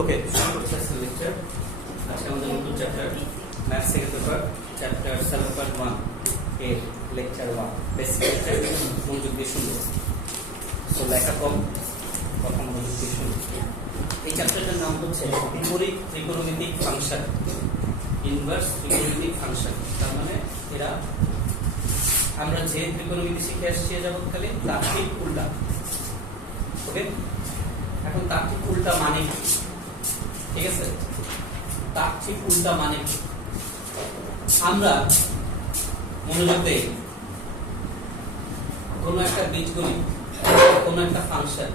ওকে, শুরু করছি আজকের লেকচার। আজকে আমাদের নতুন chapter math second paper chapter 7.1 এর লেকচার 1 বেসিক লেকচার। মনোযোগ দিয়ে শুনবো। সো লেখা কম, কথা মনোযোগ দিয়ে শুনবো। এই চ্যাপ্টারটার নাম হচ্ছে বিপরীত ত্রিকোণমিতিক ফাংশন, ইনভার্স ত্রিকোণমিতিক ফাংশন। তার মানে এরা আমরা যে ত্রিকোণমিতি শিখে আসছি যাবৎকালে তার ঠিক উল্টা। ওকে, এখন তার ঠিক উল্টা মানে কি? ঠিক আছে, তার ঠিক উল্টা মানে কি? আমরা মনোযোগ দেই, কোনো একটা বীজগণিত, কোনো একটা ফাংশন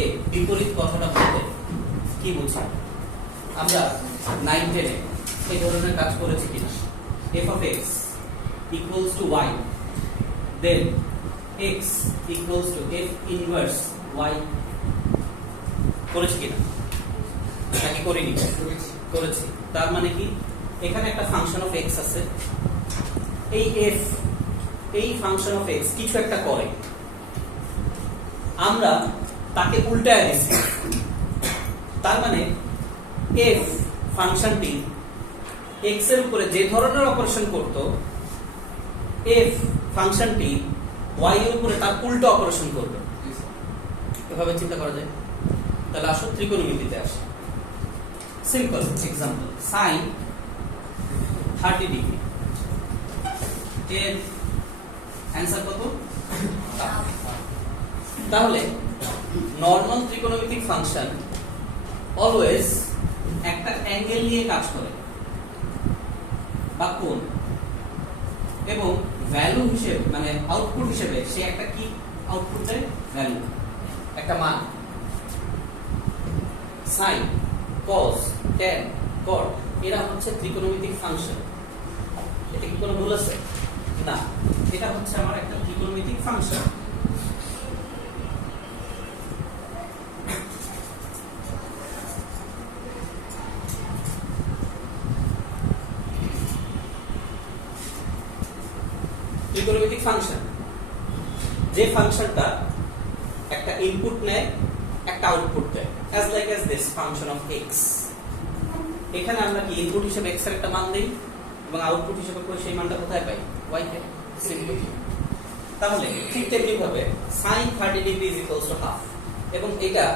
এ বিপরীত কথাটা বলতে কি বুঝি? আমরা 9-10 এ এই ধরনের কাজ করেছি কিনা? f of x equals to y, then x equals to f inverse y করেছি কিনা? নাকি করিনি? করেছি। তার মানে কি, এখানে একটা ফাংশন অফ x আছে, এই f, এই ফাংশন অফ x কিছু একটা করে, আমরা তাকে উল্টায় দিচ্ছি। তার মানে f ফাংশনটি x এর উপরে যে ধরনের অপারেশন করত, f ফাংশনটি y এর উপরে তার উল্টো অপারেশন করবে। এভাবে চিন্তা করা যায়। তাহলে আসল ত্রিকোণমিতিতে আসে। সিম্পল এক্সাম্পল, sin 30 ডিগ্রি এর অ্যান্সার কত? তাহলে নরমাল ত্রিকোণমিতিক ফাংশন অলওয়েজ একটা অ্যাঙ্গেল নিয়ে কাজ করে বা কোণ, এবং ভ্যালু হিসেবে মানে আউটপুট হিসেবে সে একটা কি আউটপুট দেয়? ভ্যালু, একটা মান। sin, cos, tan, cot এরা হচ্ছে ত্রিকোণমিতিক ফাংশন। এটা কি কোনো ভুল আছে? না, এটা হচ্ছে আমার একটা ত্রিকোণমিতিক ফাংশন। ত্রিকোণমিতিক ফাংশন, যে ফাংশনটা একটা ইনপুট নেয়, একটা আউটপুট দেয়, as like as this function of x। এখানে আমরা কি ইনপুট হিসেবে x এর একটা মান দেই এবং আউটপুট হিসেবে সেই মানটা কোথায় পাই? y তে। সিম্পল। তাহলে ঠিক তেমনি ভাবে sin 30 degree is equals to half, এবং এটা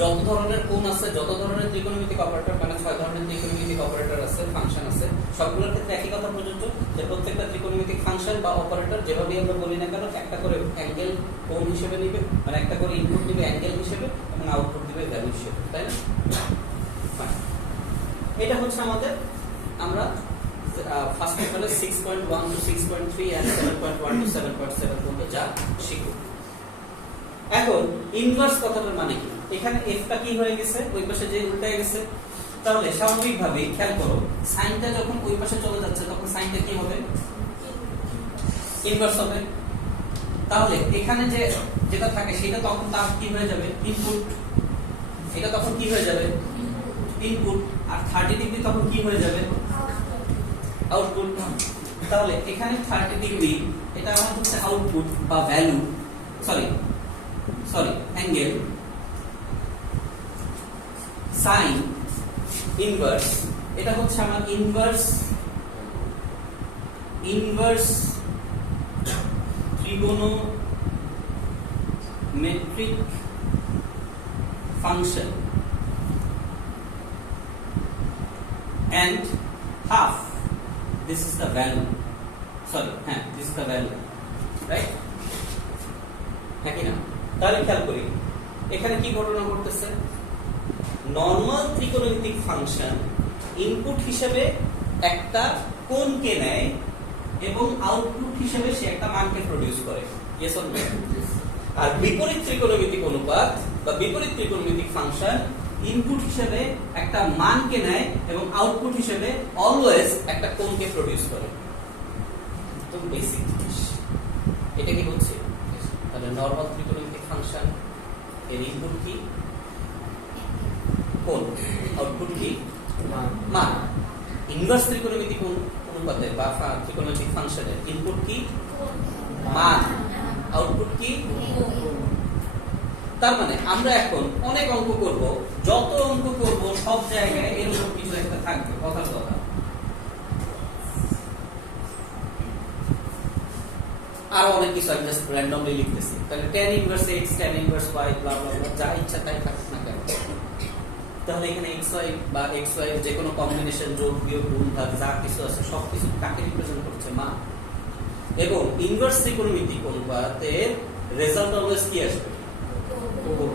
যত ধরনের কোণ আছে, যত ধরনের ত্রিকোণমিতিক অপারেটর, মানে 6 ধরনের ত্রিকোণমিতিক অপারেটর আছে, ফাংশন আছে, সবগুলোর ক্ষেত্রে একই কথা প্রযোজ্য যে প্রত্যেকটা ত্রিকোণমিতিক ফাংশন বা অপারেটর যেভাবেই আমরা বলি না কেন, একটা করে অ্যাঙ্গেল কোণ হিসেবে নেবে, মানে একটা করে ইনপুট দিবে অ্যাঙ্গেল হিসেবে এবং আউটপুট দিবে ভ্যালু হিসেবে, তাই না? এটা হচ্ছে আমাদের, আমরা ফার্স্ট পেপারে 6.1 to 6.3 and 7.1 to 7.7 পর্যন্ত যা শিখব। এখন ইনভার্স কথাটার মানে কি? এখানে f টা কি হয়ে গেছে? ওই পাশে যে উল্টায় গেছে। তাহলে স্বাভাবিকভাবে খেয়াল করো, সাইনটা যখন ওই পাশে চলে যাচ্ছে তখন সাইনটা কি হবে? ইনভার্স হবে। তাহলে এখানে যে যেটা থাকে সেটা তখন তার কি হয়ে যাবে? ইনপুট। এটা তখন কি হয়ে যাবে? ইনপুট। আর 30 ডিগ্রি তখন কি হয়ে যাবে? আউটপুট। তাহলে এখানে 30 ডিগ্রি এটা আমার হচ্ছে আউটপুট বা value, sorry angle. Sine inverse, এটা হচ্ছে আমার inverse trigonometric function, and half this is the value, this is the value, right? নাকি না? তাহলে খেয়াল করি এখানে কি ঘটনা ঘটতেছে। নরমাল ত্রিকোণমিতিক ফাংশন ইনপুট হিসেবে একটা কোণকে নেয় এবং আউটপুট হিসেবে সে একটা মানকে প্রডিউস করে। Yes or no? আর বিপরীত ত্রিকোণমিতিক অনুপাত বা বিপরীত ত্রিকোণমিতিক ফাংশন ইনপুট হিসেবে একটা মানকে নেয় এবং আউটপুট হিসেবে অলওয়েজ একটা কোণকে প্রডিউস করে। একদম বেসিক জিনিস। এটা কি হচ্ছে? তাহলে নরমাল ত্রিকোণমিতিক ফাংশন এর ইনপুট কি? কোণ, আউটপুট কি? মান। ইনভার্স ত্রিকোণমিতিক অনুপাতের বা ত্রিকোণমিতিক ফাংশনের ইনপুট কি? মান, আউটপুট কি? তার মানে আমরা এখন অনেক অঙ্ক করব, যত অঙ্ক করব সব জায়গায় এরকম কিছু একটা থাকবে, কথার কথা। আরো অনেক কিছু আমি জাস্ট র্যান্ডমলি লিখতেছি। তাহলে tan inverse x tan inverse y ব্লা ব্লা ব্লা যা ইচ্ছা তাই থাকুক না কেন, তাহলে এখানে xy বা xy এর যে কোনো কম্বিনেশন, যোগ বিয়োগ গুণ ভাগ যা কিছু আছে সবকিছু কাকে রিপ্রেজেন্ট করছে? মান। এবং ইনভার্স ত্রিকোণমিতিক অনুপাতের রেজাল্ট অলওয়েজ কি আসবে? কোণ।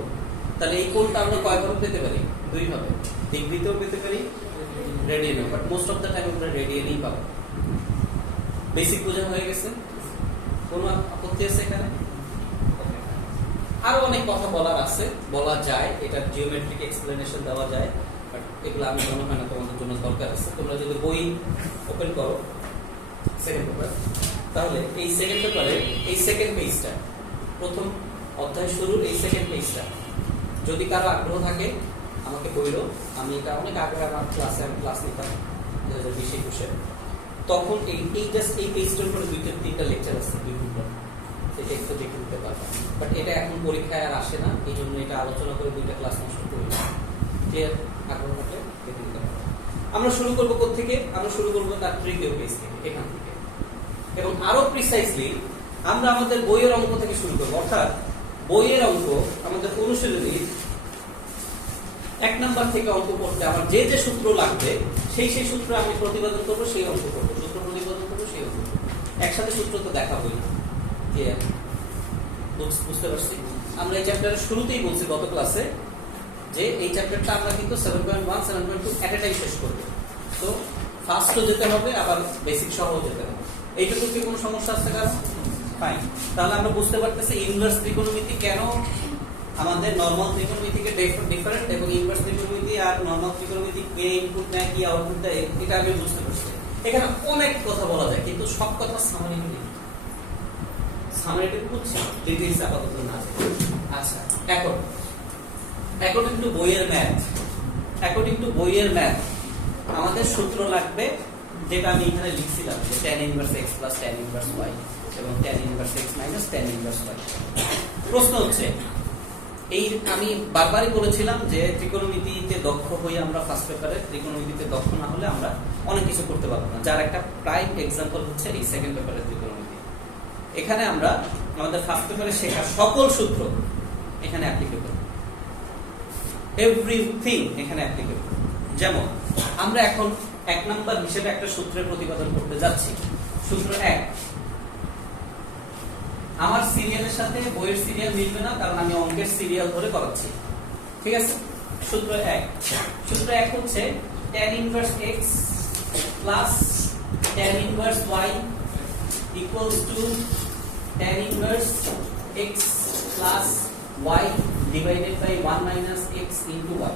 তাহলে এই কোণটা আমরা কয় ভাবে পেতে পারি? দুই ভাবে, ডিগ্রিতেও পেতে পারি, রেডিয়ানেও। But most of the time আমরা রেডিয়ানেই পাবো। বেসিক বোঝা হয়ে গেছে? কোনো আপত্তি আছে এখানে? আরো অনেক কথা বলার আছে, বলা যায়, এটা জিওমেট্রিক এক্সপ্লেনেশন দেওয়া যায়, বাট এগুলো আমি মনে হয় না তোমাদের জন্য দরকার আছে। তোমরা যদি বই ওপেন করো সেকেন্ড পেপার, তাহলে এই সেকেন্ড পেপারে এই সেকেন্ড পেজটা, প্রথম অধ্যায় শুরুর এই সেকেন্ড পেজটা, যদি কারো আগ্রহ থাকে আমাকে বইলো। আমি এটা অনেক আগে আমার ক্লাসে আমি ক্লাস নিতাম 2020-21-এ, তখন এই জাস্ট এই পেজটার উপরে 2-3টা লেকচার আছে বিভিন্ন, সেটা একটু দেখে নিতে পারবো। বাট এটা এখন পরীক্ষায় আর আসে না, এই জন্য এটা আলোচনা করে 2টা ক্লাস নষ্ট করি না। যে আগ্রহ থাকলে দেখে নিতে পারবো। আমরা শুরু করবো কোত্থেকে? আমরা শুরু করবো তার তৃতীয় পেজ থেকে, এখান থেকে। এবং আরো প্রিসাইজলি আমরা আমাদের বইয়ের অঙ্ক থেকে শুরু করবো। অর্থাৎ বইয়ের অঙ্ক আমাদের অনুশীলনীর 1 নাম্বার থেকে অঙ্ক করতে আমার যে যে সূত্র লাগবে সেই সূত্র আমি প্রতিপাদন করবো, সেই অঙ্ক করবো, সূত্র প্রতিপাদন করবো, সেই অঙ্ক করবো। একসাথে সূত্র তো দেখাবোই না। বুঝতে পারছি? আমরা এই চ্যাপ্টারের শুরুতেই বলছি গত ক্লাসে যে এই চ্যাপ্টারটা আমরা কিন্তু 7.1 7.2 এট এ টাইম শেষ করবো। তো ফার্স্টও যেতে হবে, আবার বেসিক সহ যেতে হবে। এইটুকু কি কোনো সমস্যা আছে কারণ? ফাইন। তাহলে আমরা বুঝতে পারতেছি ইনভার্স ত্রিকোণমিতি কেন আমাদের নরমাল ত্রিকোণমিতি থেকে ডিফারেন্ট, এবং ইনভার্স ত্রিকোণমিতি আর নরমাল ত্রিকোণমিতি কে ইনপুট দেয় কি আউটপুট দেয়, এটা আমি বুঝতে পারছি। এখানে অনেক কথা বলা যায়, কিন্তু সব কথা সামারি নেই। সামারিটা বুঝছি, ডিটেইলস আপাতত না। আচ্ছা, এখন অ্যাকর্ডিং টু বইয়ের ম্যাথ আমাদের সূত্র লাগবে, যেটা আমি এখানে লিখছিলাম, যে tan inverse x plus tan inverse y এবং tan inverse x minus tan inverse y। প্রশ্ন হচ্ছে, এই আমি বারবারই বলেছিলাম যে ত্রিকোণমিতিতে দক্ষ হয়ে আমরা ফার্স্ট পেপারে, ত্রিকোণমিতিতে দক্ষ না হলে আমরা অনেক কিছু করতে পারবো না। যার একটা প্রাইম এক্সাম্পল হচ্ছে এই সেকেন্ড পেপারের ত্রিকোণমিতি। এখানে আমরা আমাদের ফার্স্ট পেপারে শেখা সকল সূত্র এখানে অ্যাপ্লিকেবল, এভরিথিং এখানে অ্যাপ্লিকেবল। যেমন আমরা এখন 1 নাম্বার হিসেবে একটা সূত্রের প্রতিপাদন করতে যাচ্ছি। সূত্র 1, আমার সিরিয়ালের সাথে বইয়ের সিরিয়াল মিলবে না, কারণ আমি অঙ্কের সিরিয়াল ধরে করাচ্ছি। ঠিক আছে? সূত্র 1 হচ্ছে tan inverse x plus tan inverse y equals to tan inverse x plus y divided by 1 minus x into y।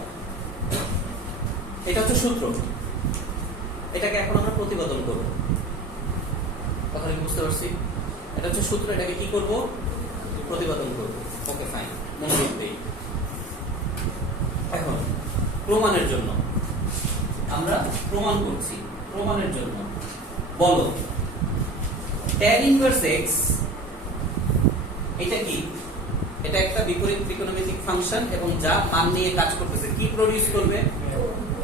এটা হচ্ছে সূত্র। এটাকে এখন আমরা প্রতিপাদন করব। কথা কি বুঝতে পারছি? এটা হচ্ছে সূত্র, এটাকে কি করব? প্রতিপাদন করব। ওকে, ফাইন, মনোযোগ দেই। এখন প্রমাণের জন্য আমরা প্রমাণ করছি। প্রমাণের জন্য বলো tan ইনভার্স x, এটা কি? এটা একটা বিপরীত ত্রিকোণমিতিক ফাংশন, এবং যা মান নিয়ে কাজ করতেছে, কি প্রডিউস করবে?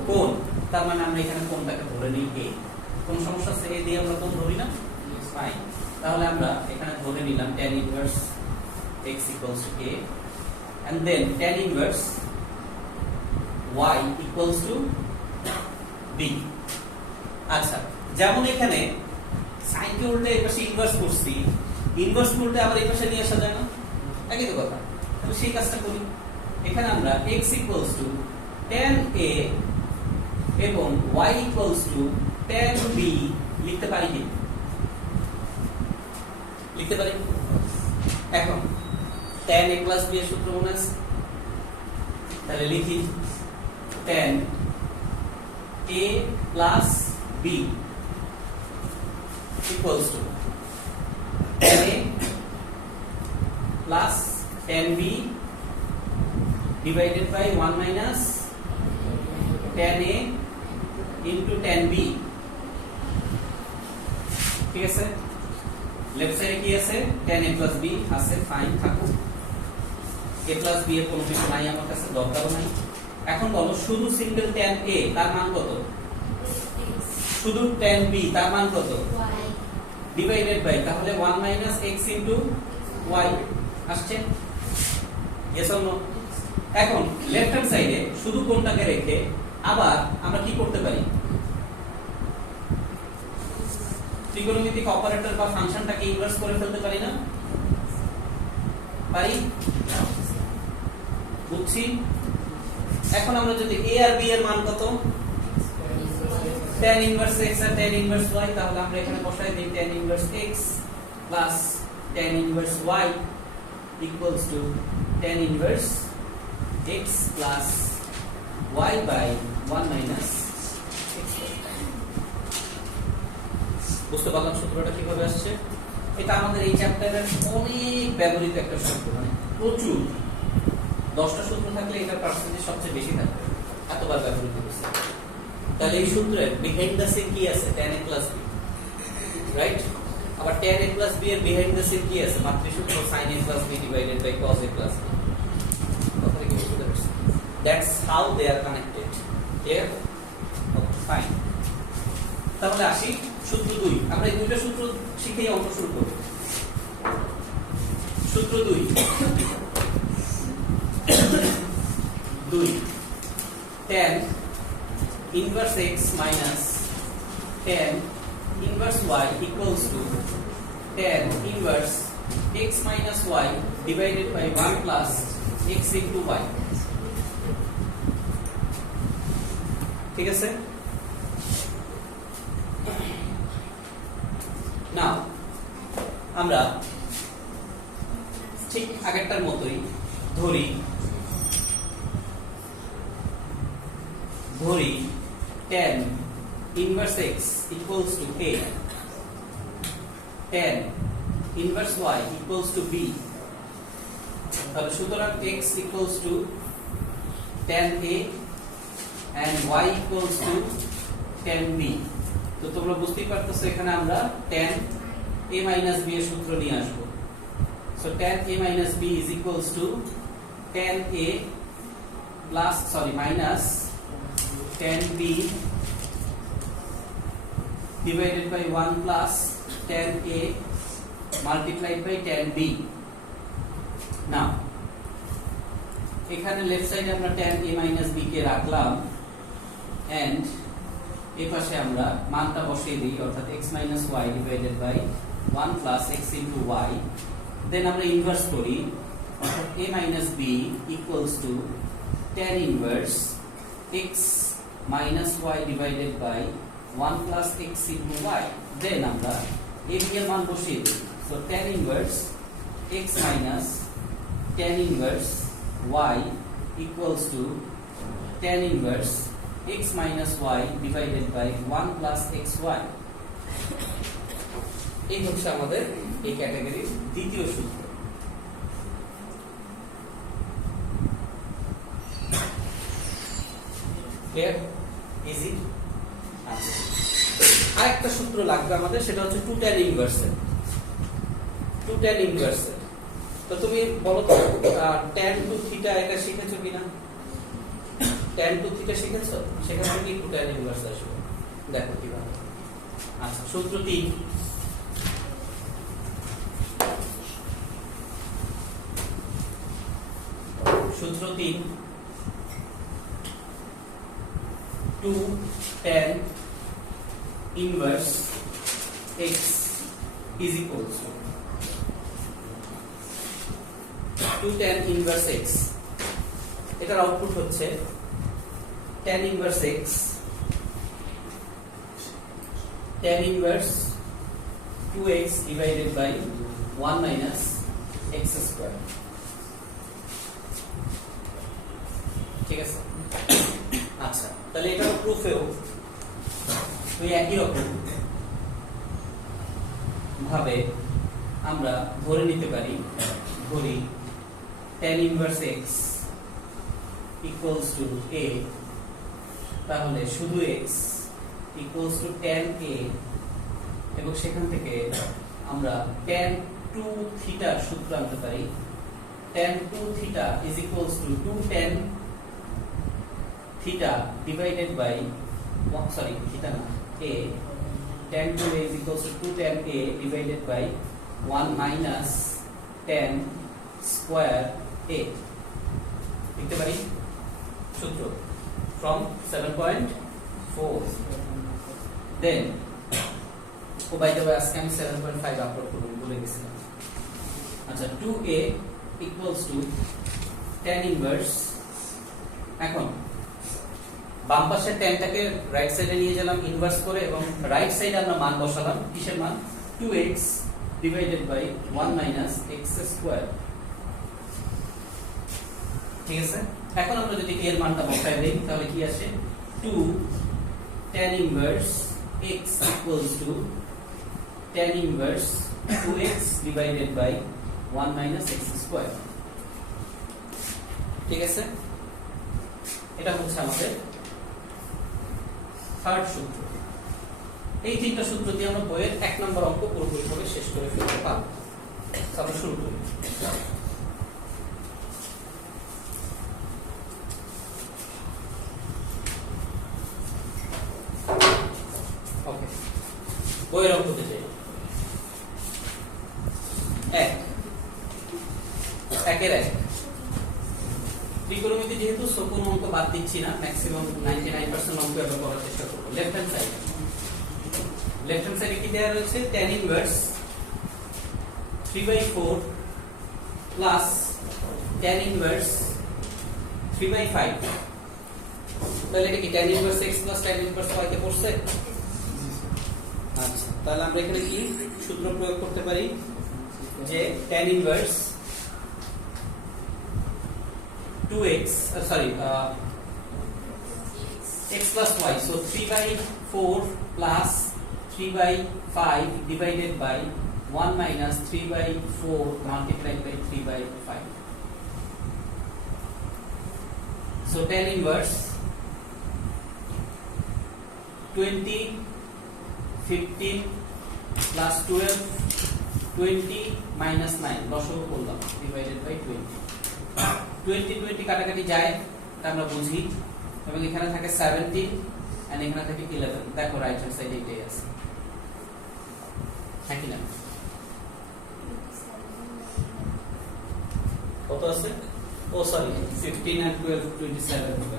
কোণ। তার মানে আমরা এখানে কোণটাকে ধরে নিই a। কোন সমস্যা আছে? a দিয়ে আমরা কোণ ধরি না? ফাইন। তাহলে আমরা এখানে ধরে নিলাম tan inverse x equals to a, and then tan inverse y equals to b। আচ্ছা, যেমন এখানে sin কে উল্টে এই পাশে ইনভার্স করছি, ইনভার্স উল্টে আবার এই পাশে নিয়ে আসা যায় না? একই তো কথা। তাহলে সেই কাজটা করি। এখানে আমরা x equals to tan a এবং y equals to tan b লিখতে পারি কি? লিখতে পারি। এখন tan a plus b এর সূত্র মনে আছে? তাহলে লিখি tan a plus b equals to tan a plus tan b divided by 1 minus tan a into tan b। ঠিক আছে? লেফট সাইডে কি আছে? tan a plus b আছে, ফাইন থাকুক। a plus b এর কোনো কিছু নাই আমার কাছে, দরকারও নাই। এখন বলো শুধু সিঙ্গেল tan a তার মান কত, শুধু tan b তার মান কত, ডিভাইডেড বাই, তাহলে 1 মাইনাস x ইনটু y আসছে, yes or no? এখন লেফট হ্যান্ড সাইডে শুধু কোনটাকে রেখে আবার আমরা কি করতে পারি, ত্রিকোণমিতিক অপারেটর বা ফাংশনটাকে ইনভার্স করে ফেলতে পারি না, পারি, বুঝছি। এখন আমরা যদি a আর b এর মান কত, tan ইনভার্স x আর tan ইনভার্স y, তাহলে আমরা এখানে বসাই দিই tan inverse x plus tan inverse y equals to tan inverse x plus y by 1 minus x। বুঝতে পারলাম সূত্রটা কিভাবে আসছে? এটা আমাদের এই চ্যাপ্টারের অনেক ব্যবহৃত একটা সূত্র, মানে প্রচুর, 10টা সূত্র থাকলে এটার পার্সেন্টেজ সবচেয়ে বেশি থাকবে, এতবার ব্যবহৃত হচ্ছে। তাহলে এই সূত্রের বিহাইন্ড দ্য সিন কি আছে, tan a plus b, right? আবার tan a plus b এর বিহাইন্ড দ্য সিন কি আছে, মাতৃসূত্র sin a plus b divided by cos a plus b। কথাটা কি বুঝতে পারছেন? That's how they are connected. Clear? Okay, fine. তাহলে আসি সূত্র 2। আমরা এই দুইটা সূত্র শিখেই অঙ্ক শুরু করব। সূত্র 2 tan inverse x minus tan inverse y equals to tan inverse x minus y divided by 1 plus x into y। ঠিক আছে? নাও আমরা ঠিক আগেরটার মতোই ধরি tan inverse x equals to a, tan inverse y equals to b। তাহলে সুতরাং x equals to tan a and y equals to tan b। তো তোমরা বুঝতেই পারতেছো এখানে আমরা tan a minus b এর সূত্র নিয়ে আসবো। So tan a minus b is equals to tan a plus minus tan b divided by 1 plus tan a multiplied by tan b। Now এখানে লেফট সাইডে আমরা tan a minus b কে রাখলাম and এই পাশে আমরা মানটা বসিয়ে দিই, অর্থাৎ x minus y divided by 1 plus x into y। দেন আমরা ইনভার্স করি, অর্থাৎ a minus b equals to tan inverse x minus y divided by 1 plus x into y। দেন আমরা a b এর মান বসিয়ে দিই। So tan inverse x minus tan inverse y equals to tan inverse x minus y divided by 1 plus xy। এই হচ্ছে আমাদের এই ক্যাটাগরির দ্বিতীয় সূত্র। ক্লিয়ার? ইজি? আচ্ছা, আরেকটা সূত্র লাগবে আমাদের, সেটা হচ্ছে 2 tan inverse। 2 tan inverse। তো তুমি বলো তো tan to theta এটা শিখেছো কিনা? tan to theta শিখেছো? সেখান থেকে 2 tan inverse আসবে, দেখো কিভাবে। আচ্ছা, সূত্র 3। সূত্র 3 2 tan inverse x is equals to 2 tan inverse x, এটার আউটপুট হচ্ছে tan inverse x tan inverse 2x divided by 1 minus x square। ঠিক আছে? আচ্ছা, তাহলে এটার প্রুফেও ওই একই রকম ভাবে আমরা ধরে নিতে পারি, ধরি tan inverse x equals to a, তাহলে শুধু x equals to tan a, এবং সেখান থেকে আমরা tan 2 theta সূত্র আনতে পারি। tan 2 theta is equals to 2 tan theta divided by theta na a tan 2a is equals to 2 tan a divided by 1 minus tan square a লিখতে পারি সূত্র from 7.4 then by the way আজকে আমি 7.5 upload করব ভুলে গেছিলাম আচ্ছা 2a equals to tan inverse এখন বাম পাশের ট্যানটাকে রাইট সাইডে নিয়ে গেলাম ইনভার্স করে এবং রাইট সাইডে আমরা মান বসালাম কিসের মান 2x divided by 1 minus x square ঠিক আছে এখন আমরা যদি এর মানটা বসাই দেই তাহলে কি আসে 2 tan inverse x equals to tan inverse 2x divided by 1 minus x square ঠিক আছে এটা হচ্ছে আমাদের থার্ড সূত্র এই তিনটা সূত্র দিয়ে আমরা বইয়ের 1 নম্বর অঙ্ক পুরোপুরি শেষ করে ফেলতে পারব আমরা শুরু করি ওকে বইয়ের অঙ্কতে যাই একের এক ত্রিকোণমিতি যেহেতু কোনো অঙ্ক বাদ দিচ্ছি না ম্যাক্সিমাম 99% অঙ্ক আমরা করার চেষ্টা করব লেফট হ্যান্ড সাইডে কি দেয়া রয়েছে tan inverse 3/4 plus tan inverse 3/5 তাহলে এটা কি tan inverse x plus tan inverse y কে পড়ছে আচ্ছা তাহলে আমরা এখানে কি সূত্র প্রয়োগ করতে পারি যে tan inverse 2x x plus y so 3/4 plus 3/5 divided by 1 minus 3/4 multiplied by 3/5 so tan inverse 20 15 plus 12 20 minus 9 লসাগু করলাম divided by 20 কাটাকাটি যায় এটা আমরা বুঝি এবং এখানে থাকে 17 and এখানে থাকে 11 দেখো রাইট হ্যান্ড সাইডে এটাই আছে হ্যাঁ কি না কত আছে ও সরি 15 and 12 27 হবে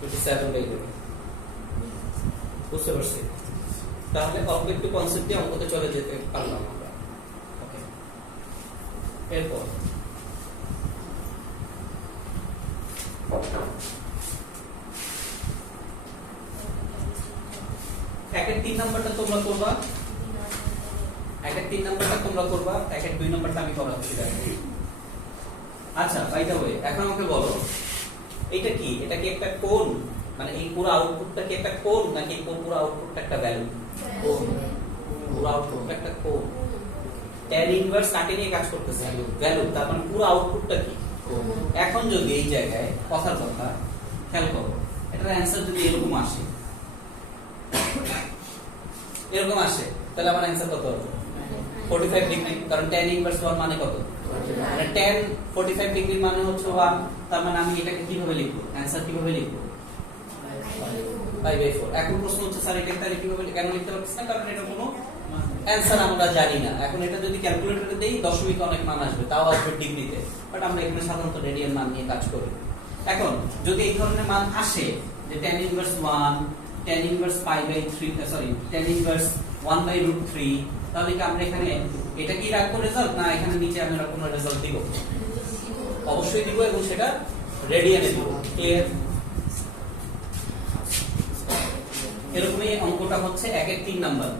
27 হয়ে যাবে বুঝতে পারছি তাহলে অল্প একটু কনসেপ্ট দিয়ে অঙ্কতে চলে যেতে পারলাম আমরা ওকে এরপর একের 3 নাম্বারটা তোমরা করবা একের 3 নাম্বারটা তোমরা করবা একের 2 নাম্বারটা আমি করাচ্ছি আচ্ছা বাই দ্য ওয়ে এখন আমাকে বলো এটা কি একটা কোণ মানে এই পুরো আউটপুটটা কি একটা কোণ নাকি পুরো আউটপুটটা একটা ভ্যালু কোণ পুরো আউটপুটটা একটা কোণ tan ইনভার্স কাকে নিয়ে কাজ করতেছে ভ্যালু তার মানে পুরো আউটপুটটা কি এখন যদি এই জায়গায় কথার কথা খেয়াল করো এটার অ্যানসার যদি এরকম আসে তাহলে আমার অ্যানসার কত হবে 45 ডিগ্রি কারণ tan ইনভার্স 1 মানে কত মানে tan 45 ডিগ্রি মানে হচ্ছে 1 তার মানে আমি এটাকে কিভাবে লিখব অ্যানসার কিভাবে লিখব 5/4 এখন প্রশ্ন হচ্ছে স্যার এটা তাহলে কিভাবে কেন লিখতে পারছিস না কারণ এটা কোনো অ্যানসার আমরা জানি না এখন এটা যদি ক্যালকুলেটরে দেই দশমিকে অনেক মান আসবে তাও আসবে ডিগ্রিতে বাট আমরা এখানে সাধারণত রেডিয়ান মান নিয়ে কাজ করি এখন যদি এই ধরনের মান আসে যে tan inverse 1 tan inverse pi/3 tan inverse 1/√3 তাহলে কি আমরা এখানে এটা কি রাখবো রেজাল্ট না এখানে নিচে আমরা কোনো রেজাল্ট দিব অবশ্যই দিব এবং সেটা রেডিয়ানে দিব ক্লিয়ার এরকমই অঙ্কটা হচ্ছে 1-3 নাম্বার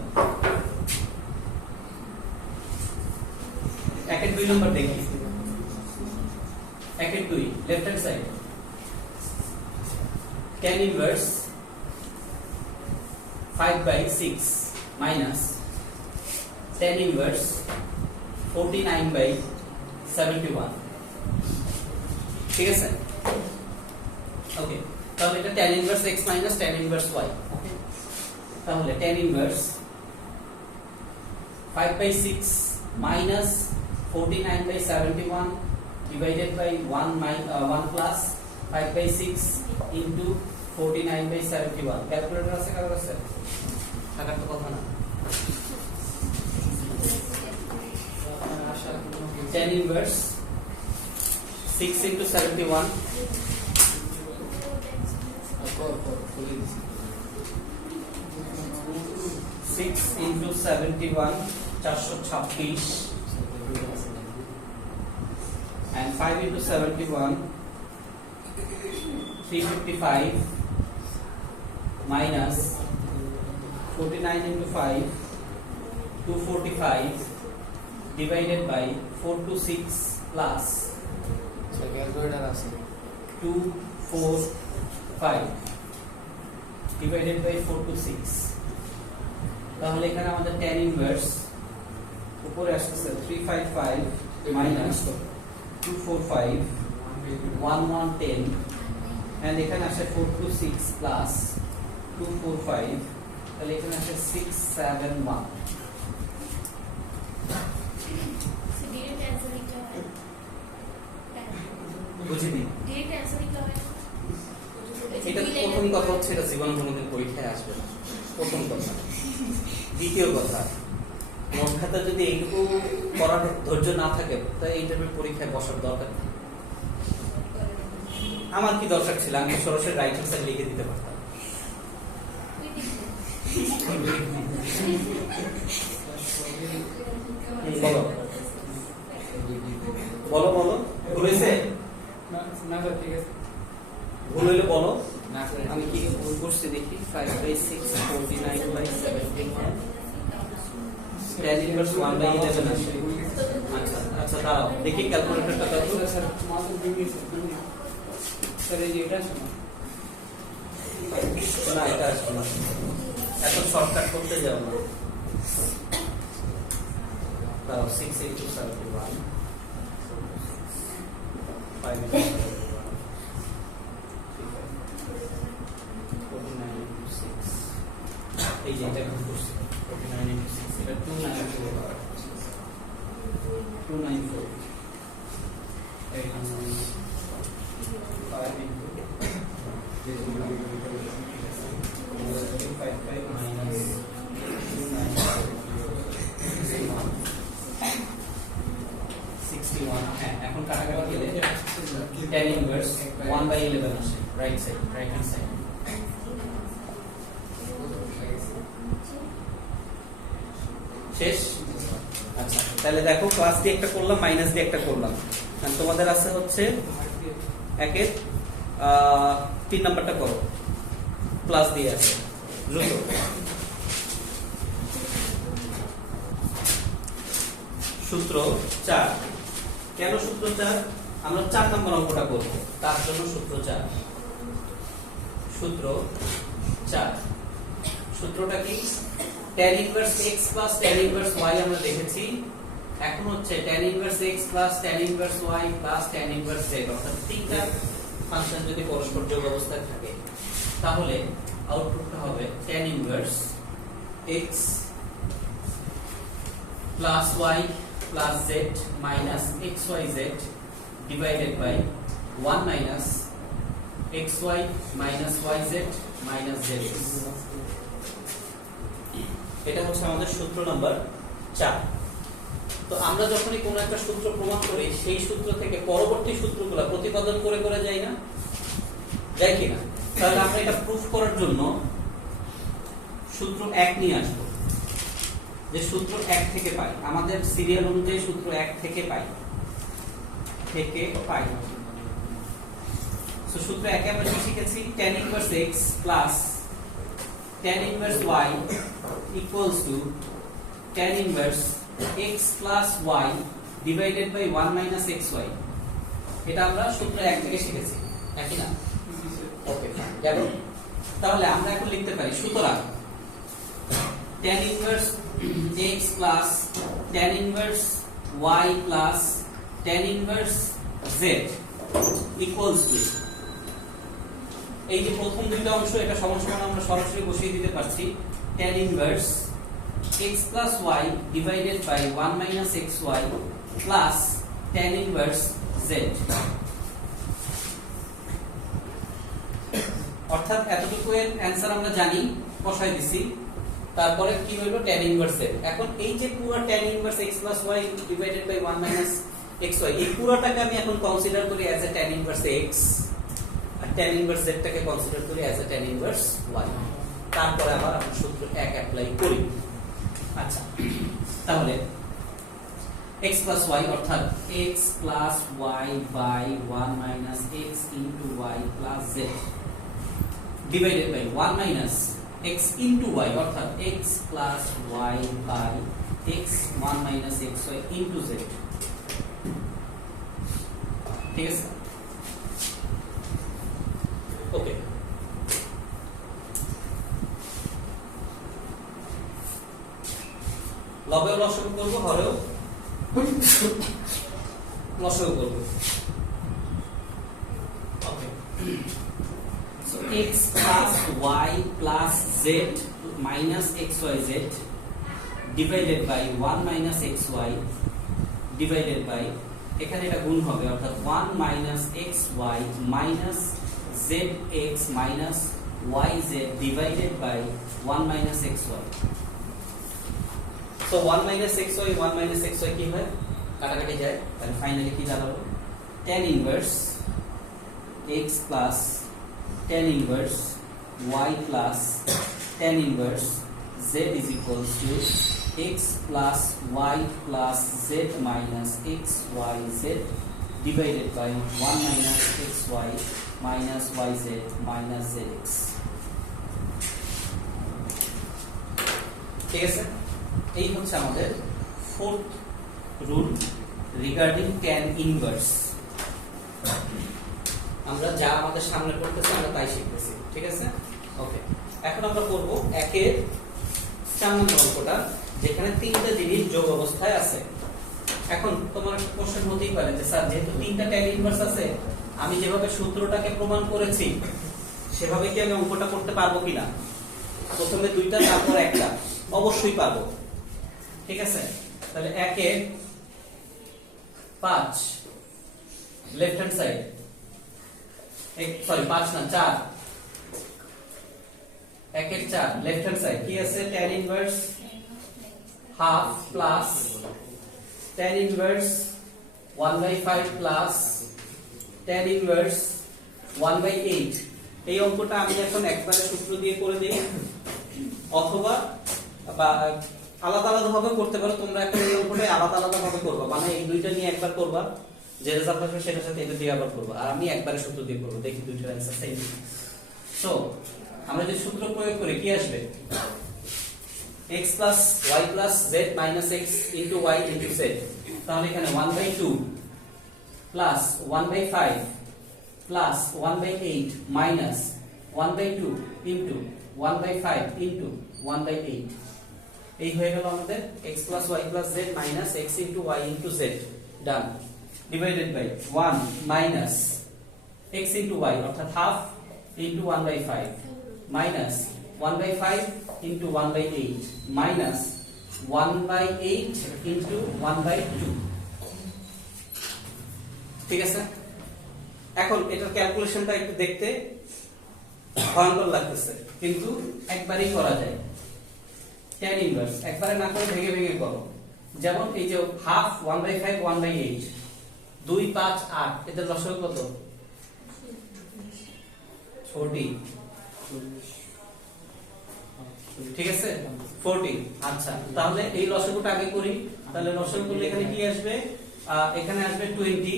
1-2 নাম্বার দেখি 1-2 left hand side tan inverse 5/6 minus tan inverse 49/71 ঠিক আছে ওকে তাহলে এটা tan inverse x minus tan inverse y ওকে তাহলে tan inverse 5/6 minus 49/71 divided by 1 plus 5/6 into 49/71 calculator আছে কারোর কাছে থাকার তো কথা না 10 inverse 6 into 71 6 into 71 426 and 5 into 71 355 minus 49 into 5 245 divided by 426 plus 245 divided by 426 তাহলে এখানে আমাদের tan ইনভার্স উপরে আসছে 355 minus 245 1110 and এখানে আসে 426 plus 245 তাহলে এখানে আসে 671 বুঝিনি এটা প্রথম কথা হচ্ছে এটা জীবনে কোনোদিন পরীক্ষায় আসবে না প্রথম কথা দ্বিতীয় কথা মন খাতা যদি এইটুকু পড়ার ধৈর্য না থাকে তাহলে এই টাইপের পরীক্ষায় বসার দরকার নেই আমার কি দরকার ছিল আমি সরাসরি রাইট অ্যান্সার লিখে দিতে পারতাম বলো বলো বলো ভুল হয়েছে না স্যার ঠিক আছে ভুল হইলে বলো না স্যার আমি কি ভুল করছি দেখি 5/6 49/71 tan inverse 1/11 আসে আচ্ছা আচ্ছা দাঁড়াও দেখি ক্যালকুলেটরটা কত স্যার মাত্র বিবি স্যার এই যে এটা শোনো না এটা আসবে না এত শর্টকাট করতে যাও না দাঁড়াও 6 into 71 5 into 71 49 into 6 এই যে এটা ভুল করছি 49 into 6 এটা 294 294 এই 5 into 255 minus 61 হ্যাঁ এখন কাটাকাটি গেলে tan inverse 1/11 আসে right side right hand side শেষ আচ্ছা তাহলে দেখো প্লাস দিয়ে একটা করলাম মাইনাস দিয়ে একটা করলাম আর তোমাদের আছে হচ্ছে একের 3 নাম্বারটা করো প্লাস দিয়ে আছে দ্রুত সূত্র 4 কেন সূত্র 4 আমরা 4 নম্বর অঙ্কটা করব তার জন্য সূত্র 4 সূত্র 4 সূত্রটা কি tan inverse x plus tan inverse y আমরা দেখেছি এখন হচ্ছে tan inverse x plus tan inverse y plus tan inverse z অর্থাৎ তিনটা ফাংশন যদি পরস্পর যোগ অবস্থায় থাকে তাহলে আউটপুটটা হবে tan inverse x plus y plus z minus xyz divided by 1 minus xy minus yz minus zx এটা হচ্ছে আমাদের সূত্র নাম্বার 4 তো আমরা যখনই কোনো একটা সূত্র প্রমাণ করি সেই সূত্র থেকে পরবর্তী সূত্রগুলো প্রতিপাদন করে করে যাই না যাই কিনা তাহলে আমরা এটা প্রুফ করার জন্য সূত্র 1 নিয়ে আসব যে সূত্র 1 থেকে পাই আমাদের সিরিয়াল অনুযায়ী সূত্র 1 থেকে পাই সো সূত্র 1 এ আমরা কি শিখেছি tan inverse x plus tan inverse y equals to tan inverse x plus y divided by 1 minus xy এটা আমরা সূত্র 1 থেকে শিখেছি একই না ওকে গেল তাহলে আমরা এখন লিখতে পারি সুতরাং tan inverse x plus tan inverse y plus tan inverse z equals to এই যে প্রথম দুইটা অংশ এটা সমান সমান আমরা সরাসরি বসিয়ে দিতে পারছি tan inverse x plus y divided by 1 minus xy plus tan inverse z অর্থাৎ এতটুকু এর অ্যানসার আমরা জানি, বসাই দিছি। তারপরে কি হইলো tan ইনভার্স এর। এখন এই যে পুরো tan inverse x y divided by 1 xy, এই পুরোটাকে আমি এখন কনসিডার করি as a tan inverse x, আর tan ইনভার্স z টাকে কনসিডার করি as a tan inverse y। তারপরে আবার আমরা সূত্র এক অ্যাপ্লাই করি। আচ্ছা, তাহলে x plus y অর্থাৎ x plus y by 1 minus x into y plus z divided by 1 minus x into y অর্থাৎ x plus y by x 1 minus xy into z। ঠিক আছে, ওকে। লবেও লসগু করব, হরেও লসগু করব। ওকে, so x plus y plus z minus xyz divided by 1 minus xy divided by, এখানে এটা গুণ হবে অর্থাৎ 1 minus xy minus zx minus yz divided by 1 minus xy। So 1 minus xy 1 minus xy কি হয়, কাটাকাটি যায়, তাহলে ফাইনালি কি দাঁড়ালো tan inverse x plus tan inverse y plus tan inverse z is equals to x plus y plus z minus xyz divided by 1 minus xy minus yz minus zx। ঠিক আছে, এই হচ্ছে আমাদের fourth rule regarding tan inverse. আমরা যা আমাদের সামনে পড়তেছি আমরা তাই শিখতেছি। ঠিক আছে, ওকে। এখন আমরা করব একের 4 নম্বর অঙ্কটা, যেখানে তিনটা জিনিস যোগ অবস্থায় আছে। এখন তোমার একটা কোশ্চেন হতেই পারে যে স্যার যেহেতু তিনটা tan ইনভার্স আছে, আমি যেভাবে সূত্রটাকে প্রমাণ করেছি সেভাবে কি আমি অঙ্কটা করতে পারবো কিনা? প্রথমে দুইটা তারপর একটা, অবশ্যই পারবো। ঠিক আছে, তাহলে 1 এর 5 লেফট হ্যান্ড সাইড, সরি 5 না 4, 1 এর 4 লেফট হ্যান্ড সাইড কি আছে, tan inverse half plus tan inverse 1/5 plus tan inverse 1/8। এই অঙ্কটা আমি এখন একবারে সূত্র দিয়ে করে দেই, অথবা বা আলাদা আলাদা ভাবে করতে পারো। তোমরা এখন এই অঙ্কটা আলাদা আলাদা ভাবে করবা, মানে এই দুইটা নিয়ে একবার করবা, যে রেজাল্ট আসবে সেটার সাথে এটা দিয়ে আবার করবা, আর আমি একবারে সূত্র দিয়ে করব, দেখি দুইটার অ্যানসার সেম। সো আমরা যে সূত্র প্রয়োগ করে কি আসবে, x plus y plus z minus x into y into z। তাহলে এখানে 1/2 plus 1/5 plus 1/8 minus 1/2 into 1/5 into 1/8। এই হয়ে গেল আমাদের x plus y plus z minus x into y into z, ডান। ডিভাইডেড by 1 minus x into y অর্থাৎ half into 1/5 minus 1/5 into 1/8 minus 1/8 into 1/2। ঠিক আছে, এখন এটার ক্যালকুলেশনটা একটু দেখতে ভয়ঙ্কর লাগতেছে, কিন্তু একবারই করা যায়। tan ইনভার্স একবারে না করে ভেঙে ভেঙে করো। যেমন এই যে হাফ 1/5 1/8 2 5 8, এদের লসাগু কত? 40। ঠিক আছে, 40। আচ্ছা, তাহলে এই লসাগুটা আগে করি। তাহলে লসাগু করলে এখানে কি আসবে, এখানে আসবে 20,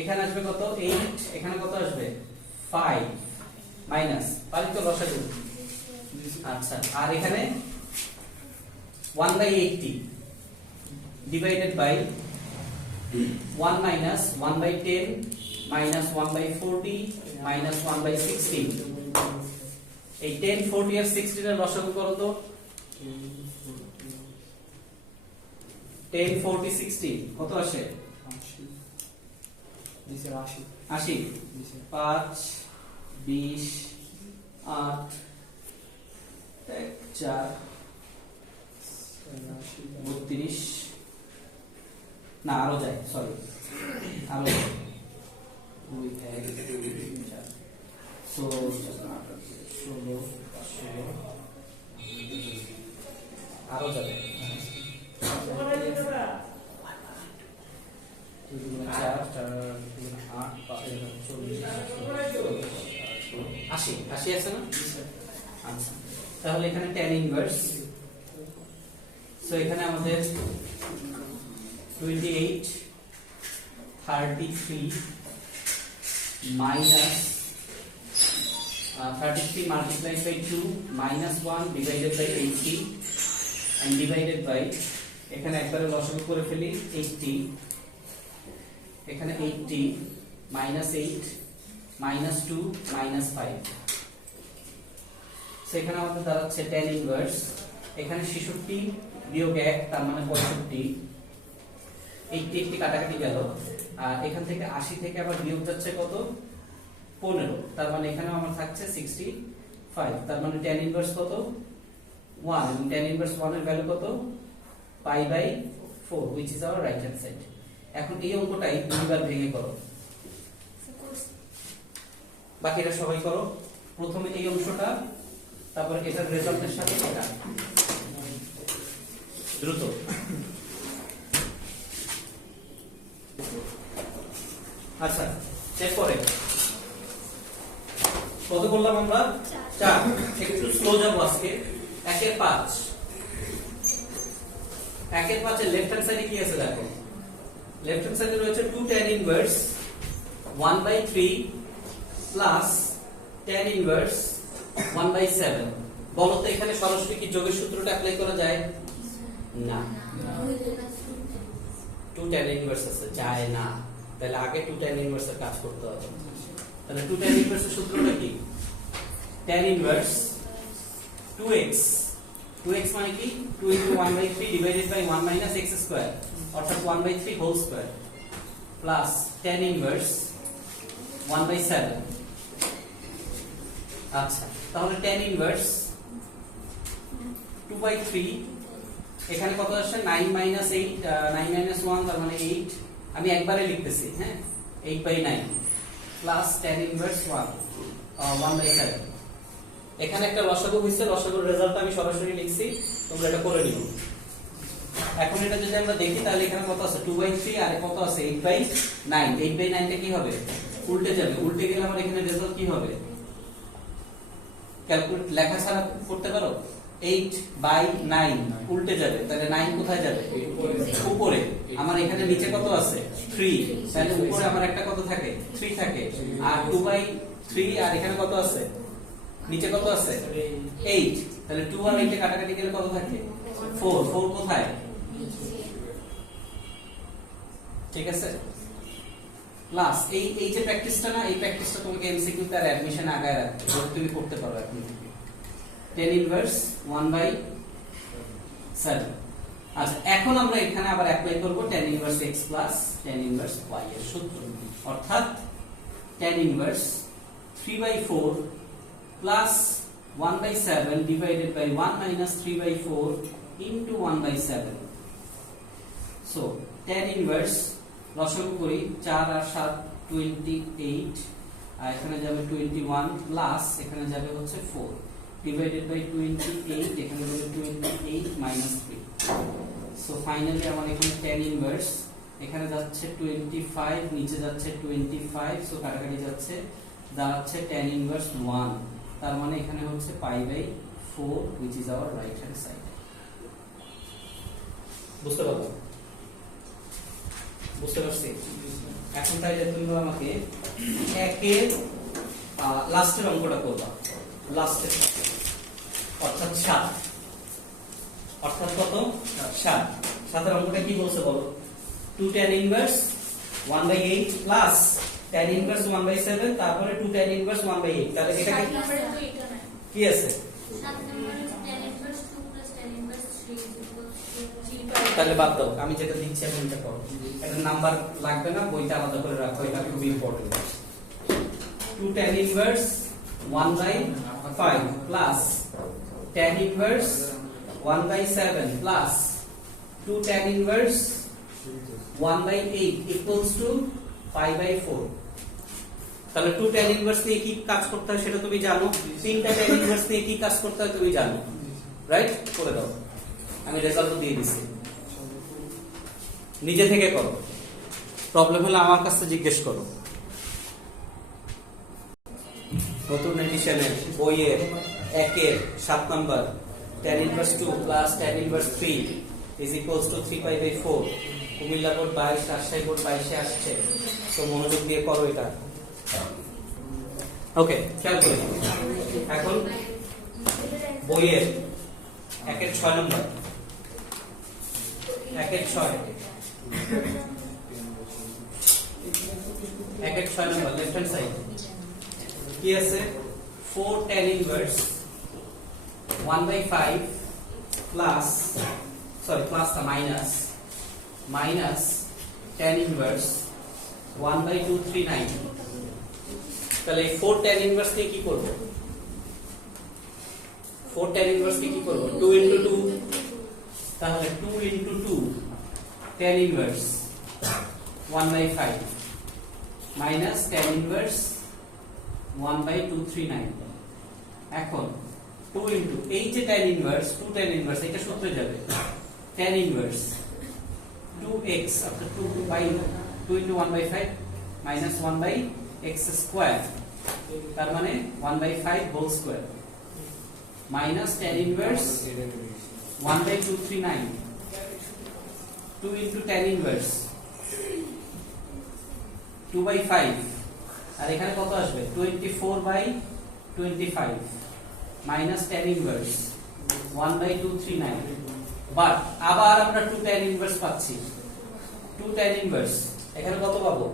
এখানে আসবে কত 8, এখানে কত আসবে 5 মাইনাস পারি তো লসাগু। আচ্ছা, আর এখানে 1/80 divided by 1 minus 1/10 minus 1/40 minus 1/16। এই 10 40 আর 16 এর লসাগু করো তো। 10 40 60 কত আসে? 80। 5 20 8 4 32, না আরো যায়, সরি আরো 2 1 3 4 সো 16 আরো যাবে 80 আছে না? আচ্ছা, তাহলে এখানে tan ইনভার্স, সো এখানে আমাদের 28 33 minus 33 multiplied by 2 minus 1 divided by 80 and divided by, এখানে একবারে লসাগু করে ফেলি 80, এখানে 80 minus 8 minus 2 minus 5, সেখানে আমাদের দাঁড়াচ্ছে tan ইনভার্স, এখানে 66 বিয়োগ 1 তার মানে 65, 80 একটি কাটাকাটি গেল, আর এখান থেকে 80 থেকে আবার বিয়োগ যাচ্ছে কত 15, তার মানে এখানে আমার থাকছে 65, তার মানে tan ইনভার্স কত 1, এবং tan ইনভার্স 1 এর ভ্যালু কত pi by 4, which is our right hand side. এখন এই অঙ্কটাই দুইবার ভেঙে করো, বাকিরা সবাই করো। প্রথমে এই অংশটা, তারপর এটার রেজাল্টের সাথে এটা দ্রুত। আচ্ছা, এরপরে কত করলাম আমরা 4, একটু স্লো যাবো আজকে। 1/5, 1/5 এর লেফট হ্যান্ড সাইডে কি আছে দেখো, লেফট হ্যান্ড সাইডে রয়েছে 2 tan inverse 1/3 plus tan inverse 1/7। বলো তো এখানে সরাসরি কি যোগের সূত্রটা অ্যাপ্লাই করা যায়? না, 2 tan ইনভার্স আছে, যায় না। তাহলে আগে 2 tan ইনভার্স এর কাজ করতে হবে। তাহলে 2 tan ইনভার্স এর সূত্রটা কি? tan ইনভার্স 2x, 2x মানে কি 2 into 1/3 divided by 1 minus x square, অর্থাৎ 1/3 whole square, plus tan inverse 1/7। আচ্ছা, তাহলে tan ইনভার্স 2/3, এখানে কত আসছে 9 minus 8, 9 minus 1 তার মানে 8, আমি একবারে লিখতেছি, হ্যাঁ 8/9 প্লাস tan ইনভার্স 1/7। এখানে একটা লসাগু হইছে, লসাগুর রেজাল্ট আমি সরাসরি লিখছি, তোমরা এটা করে নিও। এখন এটা যদি আমরা দেখি তাহলে এখানে কত আছে 2/3 আর কত আছে 8/9, 8/9 টা কি হবে উল্টে যাবে, উল্টে গেলে আমার এখানে রেজাল্ট কি হবে ক্যালকুলেট লেখা ছাড়া করতে পারো, 8/9 উল্টে যাবে, তাহলে 9 কোথায় যাবে উপরে, আমার এখানে নিচে কত আছে 3, তাহলে উপরে আমার একটা কত থাকে 3 থাকে, আর 2/3 আর এখানে কত আছে নিচে কত আছে 8, তাহলে 2 আর 8 এ কাটাকাটি গেলে কত থাকে 4, 4 কোথায়, ঠিক আছে। প্লাস এই যে প্র্যাকটিসটা না, এই প্র্যাকটিসটা তোমাকে এমসিকিউ তার অ্যাডমিশন আগায় রাখতে হবে, তুমি করতে পারো এখন থেকে। tan inverse 1/7। আচ্ছা, এখন আমরা এখানে আবার অ্যাপ্লাই করব tan inverse x plus tan inverse y এর সূত্র, অর্থাৎ tan inverse 3/4 plus 1/7 divided by 1 minus 3/4 into 1/7। So tan inverse লসাগু করি 4 আর 7 28, আর এখানে যাবে 21 প্লাস এখানে যাবে হচ্ছে 4 divided by 28, এখানে যাবে 28 minus 3। So finally আমার এখানে tan inverse, এখানে যাচ্ছে 25, নিচে যাচ্ছে 25, so কাটাকাটি যাচ্ছে, দাঁড়াচ্ছে tan inverse 1, তার মানে এখানে হচ্ছে π/4, which is our right hand side। বুঝতে পারছো? বুঝতে পারছি। এখন তাইলে তুমি আমাকে একের লাস্টের অঙ্কটা করবা, লাস্টের অর্থাৎ 7, অর্থাৎ কত 7, 7 এর অঙ্কটা কি বলছে বলো, 2 tan inverse 1/8 plus tan inverse 1/7, তারপরে 2 tan ইনভার্স 1/8, তাহলে এটা কি আছে, তাহলে বাদ দাও, আমি যেটা দিচ্ছি এখন এটা করো, এটা নাম্বার লাগবে না, বইটা আলাদা করে রাখো, এটা খুব important. 2 tan inverse 1/5 plus tan inverse 1/7 plus 2 tan inverse 1/8 equals to π/4। তাহলে 2 tan ইনভার্স নিয়ে কি কাজ করতে হয় সেটা তুমি জানো, 3টা tan ইনভার্স নিয়ে কি কাজ করতে হয় তুমি জানো, রাইট? করে দাও, আমি রেজাল্ট দিয়ে দিছি, নিজে থেকে করো, প্রবলেম হলে আমার কাছে জিজ্ঞেস করো। নতুন এডিশনের বইয়ের 1-এর 7 number tan inverse 2 plus tan inverse 3 is equals to 3π/4 Comilla board 22, Rajshahi board 22 এ আসছে, তো মনোযোগ দিয়ে করো এটা। ওকে, খেয়াল করো এখন বইয়ের 1-এর 6 নাম্বার, 1-এর 6 নাম্বার লেফট হ্যান্ড সাইড কি আছে? 4 tan ইনভার্স 1/5 প্লাস প্লাস না মাইনাস tan ইনভার্স 1/239। তাহলে এই 4 tan ইনভার্স দিয়ে কি করব? 4 tan ইনভার্স দিয়ে কি করব? 2 into 2, তাহলে 2 into 2 tan inverse 1/5 minus tan inverse 1/239। এখন 2 into এই যে tan ইনভার্স 2 tan ইনভার্স এটা সূত্রে যাবে, tan inverse 2x after 2 into 1/5 minus 1/x square, তার মানে 1/5 whole square minus tan inverse 1/239, 2 into tan inverse 2/5, আর এখানে কত আসবে? 24/25 minus tan ইনভার্স 1/239। বাট আবার আমরা 2 tan ইনভার্স পাচ্ছি, 2 tan ইনভার্স এখানে কত পাবো?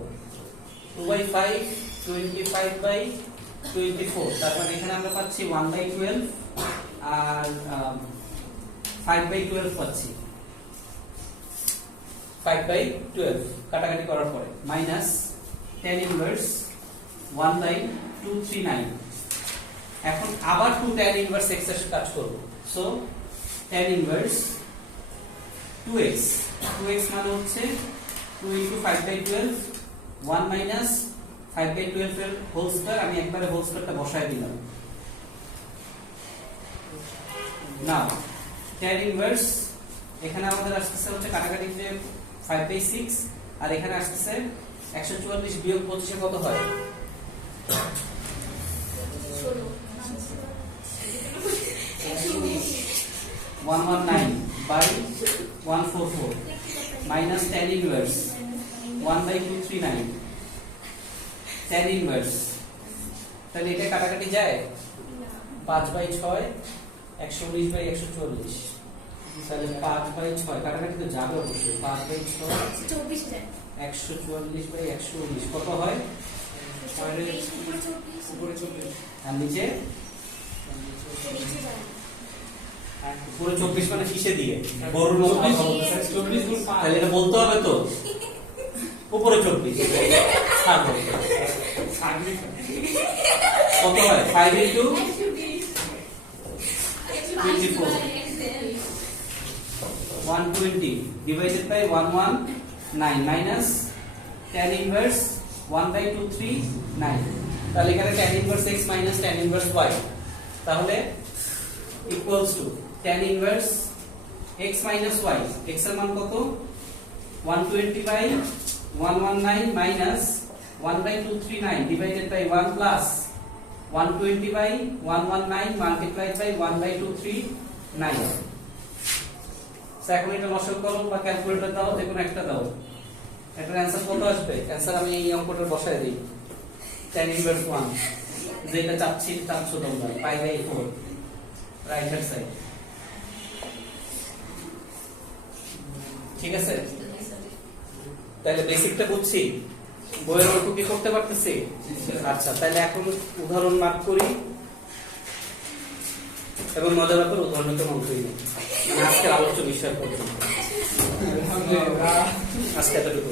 2/5 25/24, তার মানে এখানে আমরা পাচ্ছি 1/12 আর 5/12 পাচ্ছি, 5/12 কাটাকাটি করার পরে মাইনাস tan ইনভার্স 1/239। এখন আবার 2 tan ইনভার্স x এর কাজ করব, সো tan ইনভার্স 2x মানে হচ্ছে 2 into 5/12 1 minus 5/12 এর হোল স্কয়ার, আমি একবারে হোল স্কয়ারটা বসায় দিলাম। নাও tan ইনভার্স এখানে আমাদের আসছে হচ্ছে কাটাকাটি যে 5/6 আর এখানে আসছে 144 বিয়োগ 25 কত হয়? 119/144 minus tan inverse 1/239 tan inverse, তাহলে এটা কাটাকাটি যায় 5/6 119/140, তাহলে 5/6 কাটাকাটি তো যাবে অবশ্যই, 5/6 140/119 কত হয়? উপরে 24 আর নিচে পুরো 24 মানে কিসে দিয়ে? গরুর মতো 24 গুণ 5, তাহলে এটা বলতে হবে তো উপরে 24 কত হয়? 5 into 24 120 divided by 119 minus tan inverse 1/239, তাহলে এখানে tan inverse x minus tan inverse y, তাহলে equals to tan inverse x minus y, x এর মান কত? 120/119 minus 1/239 divided by 1 plus 120/119 multiplied by 1/239। এখন এটা লসাগু করো বা ক্যালকুলেটর দাও, যে কোনো একটা দাও, এটার অ্যানসার কত আসবে? অ্যানসার আমি এই অঙ্কটা বসায় দিই, tan inverse 1 যেটা চাচ্ছো তোমরা π/4 রাইট হ্যান্ড সাইড, ঠিক আছে? তাহলে বেসিকটা বুঝছি, বইয়ের অঙ্ক কি করতে পারতেছি? আচ্ছা, তাহলে এখন উদাহরণ মার্ক করি এবং মজার ব্যাপার উদাহরণটা অঙ্ক করি, মানে আজকে আলোচ্য বিষয় পর্যন্ত আজকে এতটুকু।